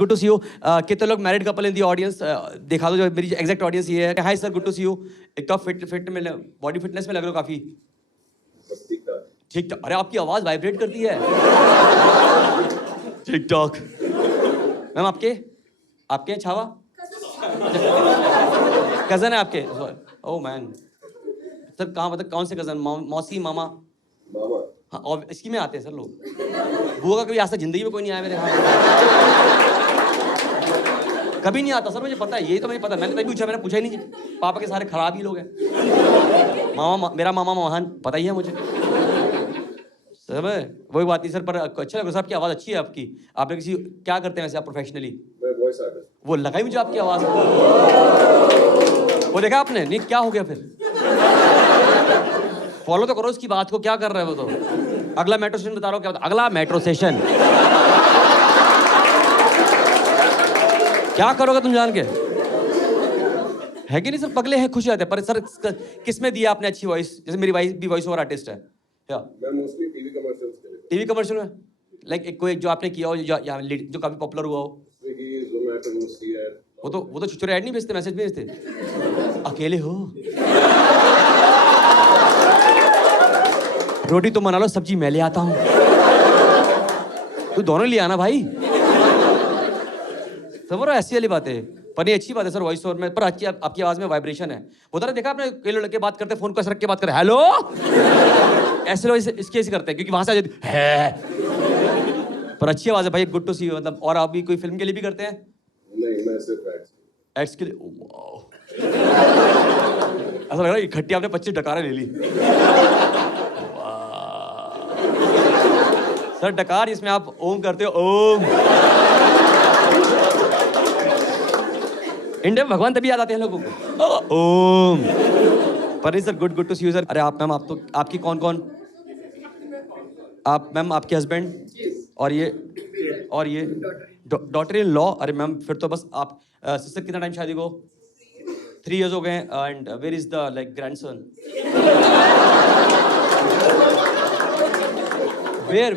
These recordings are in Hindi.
Good to see you. कितने लोग married couple in the audience? दिखा दो जो मेरी एग्जैक्ट ऑडियंस ये है। Hi sir, good to see you. एक तो फिट में बॉडी फिटनेस में लग रहे हो काफी। ठीक ठाक। अरे आपकी आवाज वाइब्रेट करती है। ठीक ठाक। मैम आपके छावा कजन है आपके? ओह मैन सर, कहाँ मतलब कौन से कजन? मौसी, मामा? हाँ, और इसकी में आते हैं सर लोग। बुआ का कभी आज तक जिंदगी में कोई नहीं आया मेरे यहाँ। कभी नहीं आता सर, मुझे पता है, यही तो मुझे पता है। मैंने तभी पूछा, मैंने पूछा ही नहीं। पापा के सारे खराब ही लोग हैं। मेरा मामा मोहन पता ही है मुझे। सर वही बात नहीं सर, पर अच्छा लगा साहब की आवाज़ अच्छी है आपकी। आपने किसी क्या करते हैं वैसे आप प्रोफेशनली? Voice artist. वो लगा ही मुझे आपकी आवाज़। वो देखा आपने? नहीं क्या हो गया फिर? फॉलो तो करो उसकी बात को, क्या कर रहे हो? वो तो अगला मेट्रो स्टेशन बता रहा हूँ क्या होता? अगला मेट्रो स्टेशन क्या करोगे तुम जान के? है कि नहीं सर? पगले हैं, खुश रहते हैं। पर सर किस में दिया आपने अच्छी वॉइस? जैसे मेरी वाइफ भी वॉइस ओवर आर्टिस्ट है। मैं मोस्टली टीवी कमर्शियल्स के लिए। टीवी कमर्शियल में लाइक एक कोई जो आपने किया हो जो काफी पॉपुलर हुआ हो? Swiggy, Zomato, CEAT. वो तो छुट्टी ऐड नहीं भेजते, मैसेज भेजते। अकेले हो? रोटी तुम बना लो, सब्जी मैं ले आता हूँ। तू दोनों ले आना भाई। समझ रहे हो? ऐसी वाली बात है। पर ये अच्छी बात है सर वॉइस ओवर में। पर आपकी आवाज में वाइब्रेशन है। वो तरह देखा आपने, कई लड़के बात करते हैं फोन को ऐसे रख के बात करते हैं, हेलो ऐसे लोग इसके ऐसे करते हैं क्योंकि वहां से आ जाती है। पर अच्छी आवाज है भाई, गुड टू सी यू। मतलब और आप भी कोई फिल्म के लिए भी करते हैं? नहीं, मैं सिर्फ एड्स के लिए। ऐसा लग रहा है इकट्ठी आपने 25 डकारें ले ली। सर डकार इसमें आप ओम करते हो, ओम। इंडिया में भगवान तभी याद आते हैं लोगों को, ओम। पर नहीं sir, good to see you sir. अरे आप मैम, आप तो आपकी कौन आप मैम, आपके हस्बैंड और ये डॉटर इन लॉ? अरे मैम फिर तो बस आप सिस्टर कितना टाइम शादी को? 3 years हो गए। And where is the like grandson? Where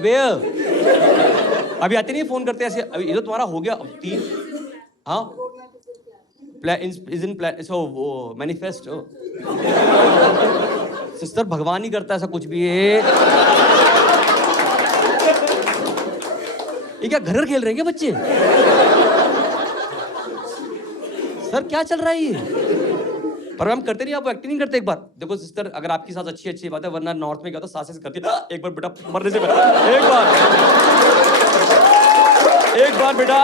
अभी आते नहीं, फोन करते ऐसे। अभी ये तो तुम्हारा हो गया 3। हाँ इज इन प्लान, सो वो मैनिफेस्ट। सिस्टर भगवान नहीं करता ऐसा कुछ भी। ये क्या घर खेल रहे हैं क्या बच्चे? सर क्या चल रहा है ये? पर मैम करते नहीं, आप एक्टिंग नहीं करते? एक बार देखो सिस्टर, अगर आपकी सास अच्छी बात है, वरना नॉर्थ में क्या होता है, सास करती है। एक बार बेटा मरने से पहले, एक बार बेटा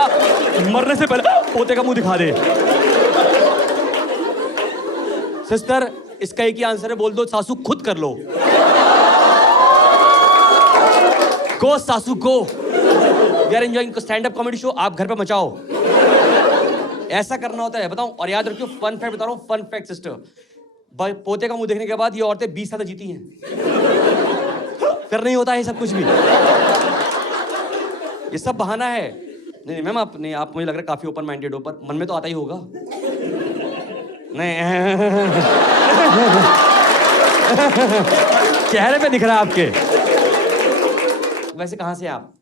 मरने से पहले पोते का मुंह दिखा दे। सिस्टर इसका एक ही आंसर है, बोल दो सासू खुद कर लो। गो सासू go. We are enjoying stand up comedy show, आप घर पे मचाओ। ऐसा करना होता है, बताऊं? और याद रखियो, फन फैक्ट बता रहा हूं, फन फैक्ट सिस्टर, पोते का मुंह देखने के बाद ये औरतें 20 साल जीती हैं। फिर नहीं होता है सब कुछ भी, ये सब बहाना है। नहीं मैम, आप मुझे लग रहा है काफी ओपन माइंडेड हो, पर मन में तो आता ही होगा। नहीं चेहरे पे दिख रहा है आपके। वैसे कहाँ से आप?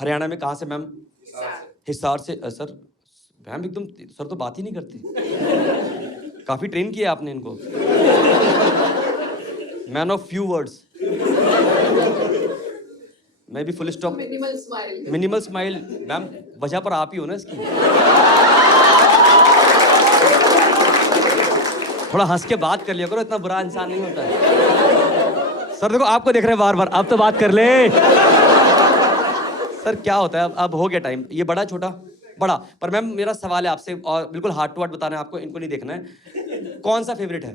हरियाणा में कहाँ से मैम? हिसार से। सर मैम एकदम, सर तो बात ही नहीं करते। काफी ट्रेन किया आपने इनको। Man of few words. मैं भी full stop. Minimal smile. Ma'am वजह पर आप ही हो ना इसकी। थोड़ा हंस के बात कर लिया करो, इतना बुरा इंसान नहीं होता है। सर देखो आपको देख रहे हैं बार बार, आप तो बात कर ले। सर क्या होता है, अब हो गया टाइम। ये बड़ा छोटा बड़ा। पर मैम मेरा सवाल है आपसे, और बिल्कुल हार्ट टू हार्ट बताना है आपको, इनको नहीं देखना है। कौन सा फेवरेट है?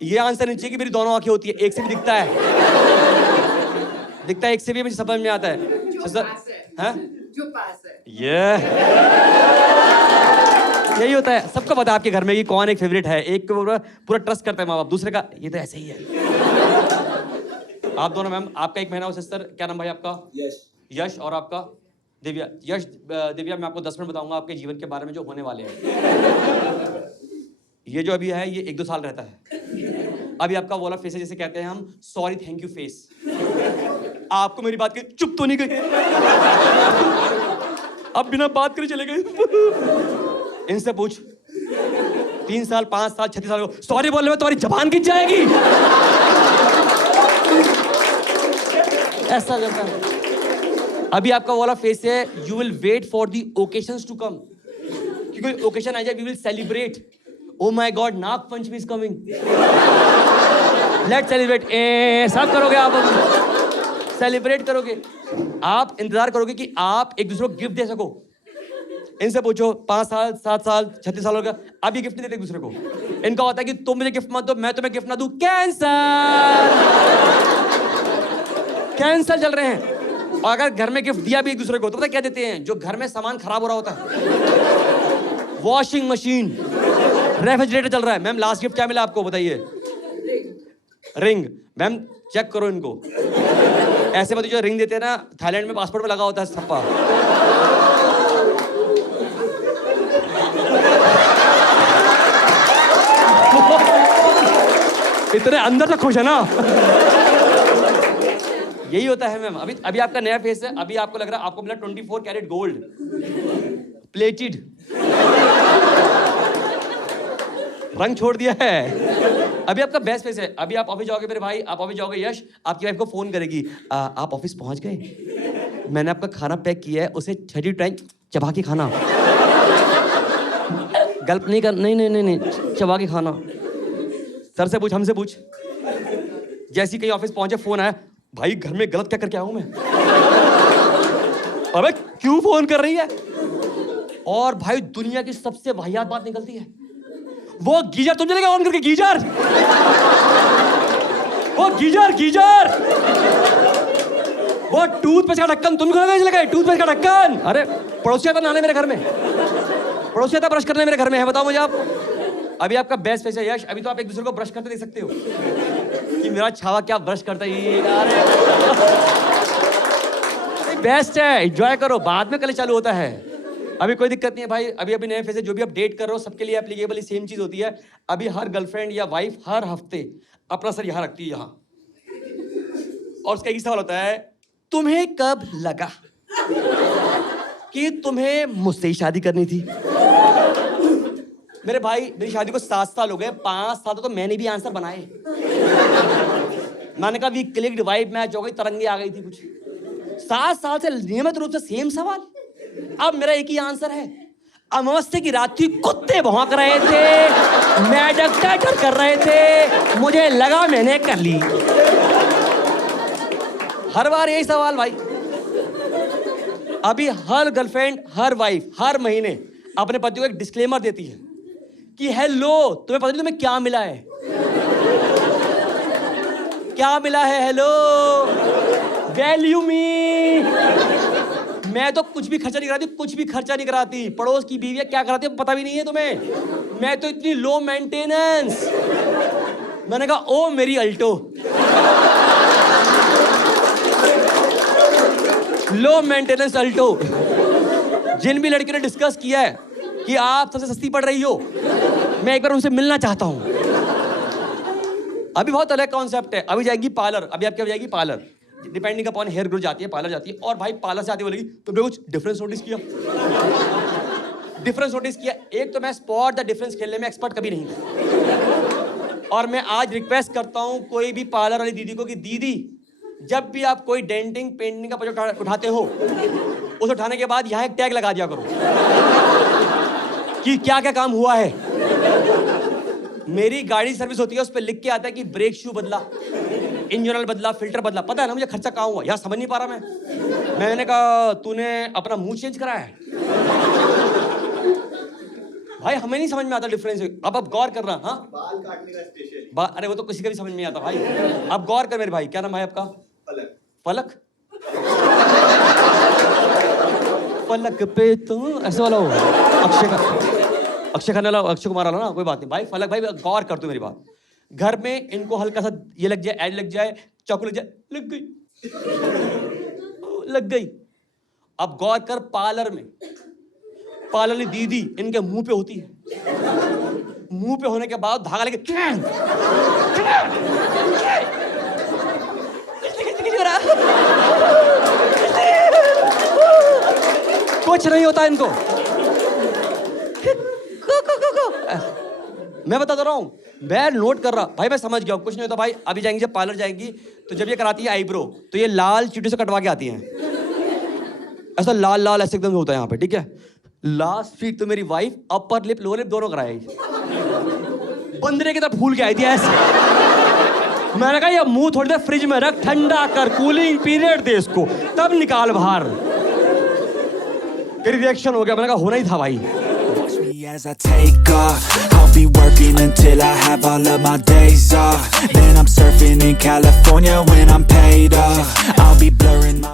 ये आंसर नहीं चाहिए कि मेरी दोनों आंखें होती है, एक से भी दिखता है, एक से भी मुझे समझ में आता है। सर हाँ, जो पास है। यही होता है, सबको पता है आपके घर में कि कौन एक फेवरेट है। एक को पूरा ट्रस्ट करता है माँ बाप, दूसरे का ये तो ऐसे ही है। आप दोनों मैम, आपका एक महीना हो सिस्टर, क्या नाम भाई आपका? यश। और आपका? दिव्या। यश दिव्या, मैं आपको 10 मिनट बताऊंगा आपके जीवन के बारे में जो होने वाले हैं। ये जो अभी है ये 1-2 साल रहता है। अभी आपका वाला फेस है, जैसे कहते हैं हम सॉरी थैंक यू फेस। आपको मेरी बात की चुप तो नहीं गई? अब बिना बात करे चले गए। इनसे पूछ 3 साल 5 साल 36 साल को सॉरी बोलने में तुम्हारी जबान खिंच जाएगी। ऐसा करता है। अभी आपका वाला फेस है, you will wait for the occasions to come, कि कोई ओकेशन आ जाए, we will celebrate. Oh my God, Nag Panchami is coming, let's celebrate. सब करोगे आप, सेलिब्रेट करोगे आप, इंतजार करोगे कि आप एक दूसरे को गिफ्ट दे सको। इनसे पूछो 5 साल 7 साल 36 साल हो गया, अब ये गिफ्ट नहीं देते एक दूसरे को। इनका होता है कि तुम मुझे गिफ्ट मत दो, मैं तुम्हें गिफ्ट ना दूं, कैंसर। कैंसर चल रहे हैं। और अगर घर में गिफ्ट दिया भी एक दूसरे को तो पता क्या देते हैं? जो घर में सामान खराब हो रहा होता है, वॉशिंग मशीन, रेफ्रिजरेटर चल रहा है। मैम लास्ट गिफ्ट क्या मिला आपको बताइए? रिंग। मैम चेक करो इनको, ऐसे मतलब जो रिंग देते हैं ना, थाईलैंड में पासपोर्ट पे लगा होता है छप्पा। इतने अंदर से खुश है ना। यही होता है मैम। अभी आपका नया फेस है, अभी आपको लग रहा है आपको मिला 24 कैरेट गोल्ड प्लेटेड, रंग छोड़ दिया है। अभी आपका बेस्ट फेस है। अभी आप ऑफिस जाओगे मेरे भाई, आप ऑफिस जाओगे, यश आपकी वाइफ को फोन करेगी, आप ऑफिस पहुंच गए, मैंने आपका खाना पैक किया है, उसे 30 टाइम चबा के खाना, गल्प नहीं कर, नहीं चबा के खाना। सर से पूछ, हमसे पूछ। जैसे ही कहीं ऑफिस पहुंचे फोन आया, भाई घर में गलत क्या करके आऊं मैं? अबे क्यों फोन कर रही है? और भाई दुनिया की सबसे वाहियात बात निकलती है, वो गीजर तुम चलेगा ऑन करके, गीजर, वो गीजर, वो टूथपेस्ट का ढक्कन तुम खोलोगे चलेगा, टूथपेस्ट का ढक्कन। अरे पड़ोसी आता नहाने मेरे घर में, पड़ोसी आता ब्रश करने मेरे घर में है, बताओ मुझे आप। अभी आपका बेस्ट फेस है यश। अभी तो आप एक दूसरे को ब्रश करते देख सकते हो कि मेरा छावा क्या ब्रश करता है। बेस्ट है, एंजॉय करो, बाद में कल चालू होता है। अभी कोई दिक्कत नहीं है भाई। अभी नए फेस है, जो भी आप डेट कर रहे हो सबके लिए एप्लीकेबल सेम चीज होती है। अभी हर गर्लफ्रेंड या वाइफ हर हफ्ते अपना सर यहाँ रखती है, यहाँ, और उसका एक सवाल होता है, तुम्हें कब लगा कि तुम्हें मुझसे ही शादी करनी थी? मेरे भाई मेरी शादी को 7 साल हो गए, 5 साल तो मैंने भी आंसर बनाए। मैंने कहा वी क्लिक्ड, वाइब मैच हो गई, तरंगे आ गई थी कुछ। 7 साल से नियमित रूप से सेम सवाल। अब मेरा एक ही आंसर है, अमावस्या की रात थी, कुत्ते भौंक रहे थे, मेढक टटर कर रहे थे, मुझे लगा मैंने कर ली। हर बार यही सवाल भाई। अभी हर गर्लफ्रेंड, हर वाइफ हर महीने अपने पति को एक डिस्क्लेमर देती है कि हेलो, तुम्हें पता नहीं तुम्हें क्या मिला है? क्या मिला है? हेलो, वैल्यू मी। मैं तो कुछ भी खर्चा नहीं कराती, कुछ भी खर्चा नहीं कराती। पड़ोस की बीवियां क्या कराती है पता भी नहीं है तुम्हें। मैं तो इतनी लो मेंटेनेंस। मैंने कहा ओ मेरी अल्टो, लो मेंटेनेंस अल्टो। जिन भी लड़कियों ने डिस्कस किया है कि आप सबसे सस्ती पड़ रही हो, मैं एक बार उनसे मिलना चाहता हूं। अभी बहुत अलग कॉन्सेप्ट है। अभी जाएगी पार्लर, अभी आपकी जाएगी parlour, depending upon hair growth जाती है, पार्लर जाती है। और भाई पार्लर से आती बोलेगी तुमने कुछ डिफरेंस नोटिस किया? डिफरेंस नोटिस किया? एक तो मैं स्पॉट द डिफरेंस खेलने में एक्सपर्ट कभी नहीं था, और मैं आज रिक्वेस्ट करता हूं कोई भी पार्लर वाली दीदी को कि दीदी, जब भी आप कोई डेंटिंग पेंटिंग का प्रोजेक्ट उठाते हो, उसे उठाने के बाद यहाँ एक टैग लगा दिया करो कि क्या क्या काम हुआ है। मेरी गाड़ी सर्विस होती है, उस पर लिख के आता है कि ब्रेक शू बदला, इंजन ऑयल बदला, फिल्टर बदला। पता है ना मुझे खर्चा कहाँ हुआ, यहाँ समझ नहीं पा रहा मैंने कहा तूने अपना मुंह चेंज कराया है? भाई हमें नहीं समझ में आता डिफरेंस। अब गौर कर रहा। हाँ, बाल काटने का स्पेशल। अरे वो तो किसी का भी समझ में आता भाई। अब गौर कर मेरे भाई, क्या नाम है आपका? फलक। फलक? फलक पे तो ऐसे वाला हो, अक्षय खन्ना वाला, अक्षय कुमार वाला ना, कोई बात नहीं भाई। फलक भाई गौर कर तू मेरी बात। घर में इनको हल्का सा ये लग जाए, एड लग जाए, चाकू लग जाए, लग गई, लग गई। अब गौर कर पार्लर में, पार्लर में दीदी इनके मुंह पे होती है, मुंह पे होने के बाद धागा लेके कुछ नहीं होता इनको। मैं बता रहा हूँ, मैं नोट कर रहा भाई, मैं समझ गया हूँ कुछ नहीं होता भाई। अभी जाएंगे जब पार्लर जाएंगी तो जब ये कराती है आईब्रो तो ये लाल चीटी से कटवा के आती हैं, ऐसा लाल लाल ऐसे एकदम होता है यहाँ पे, ठीक है। लास्ट वीक तो मेरी wife upper lip lower lip दोनों कराई, बंदरे की तरह फूल के आई थी ऐसे। मैंने कहा ये मुंह थोड़ी देर फ्रिज में रख, ठंडा कर, कूलिंग पीरियड दे इसको, तब निकाल बाहर। फिर रिएक्शन हो गया, मैंने कहा होना ही था भाई। As I take off, I'll be working until I have all of my days off. Then I'm surfing in California when I'm paid off. I'll be blurring my